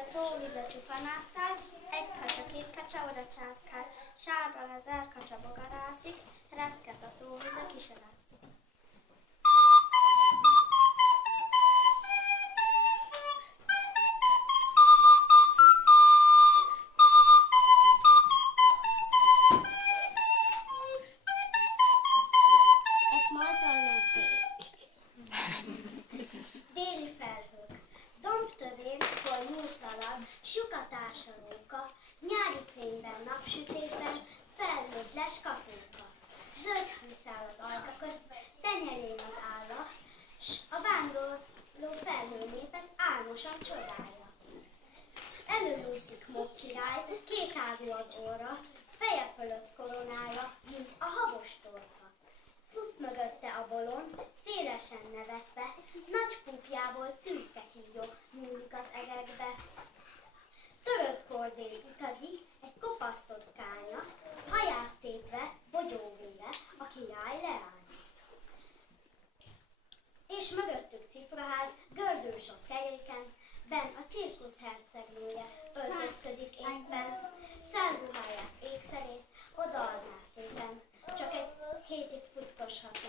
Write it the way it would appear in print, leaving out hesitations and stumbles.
a tóvíz a csupanát száll, egy kacsa, két kacsa oda császkál, sárban az erkacsa bogarászik, reszket a tóvíz a kise látszik. Déli felhők, dombtövén, hol nyúlszalag, sukatás a róka, nyári fényben, napsütésben, felhőtt les kapunka. Zöld húszál az ajka közt, tenyerén az álla, s a vándorló felhőnépet álmosan csodálja. Előlúszik Mok király, kétágú az orra, feje fölött koronája, mint a habos torka. Fut mögötte a bolond, szélesen nevetve, nagy púpjából szürke kígyó nyúlik az egekbe. Törött kordén utazik, egy kopasztott kánya, haját tépve, bogyóvére, a király leállít. És mögöttük cifraház, gördül sok keréken, benn a cirkusz hercegnője öltözködik éppen, szárruháját ékszerét odaadná szépen, csak egy hétig futkoshatna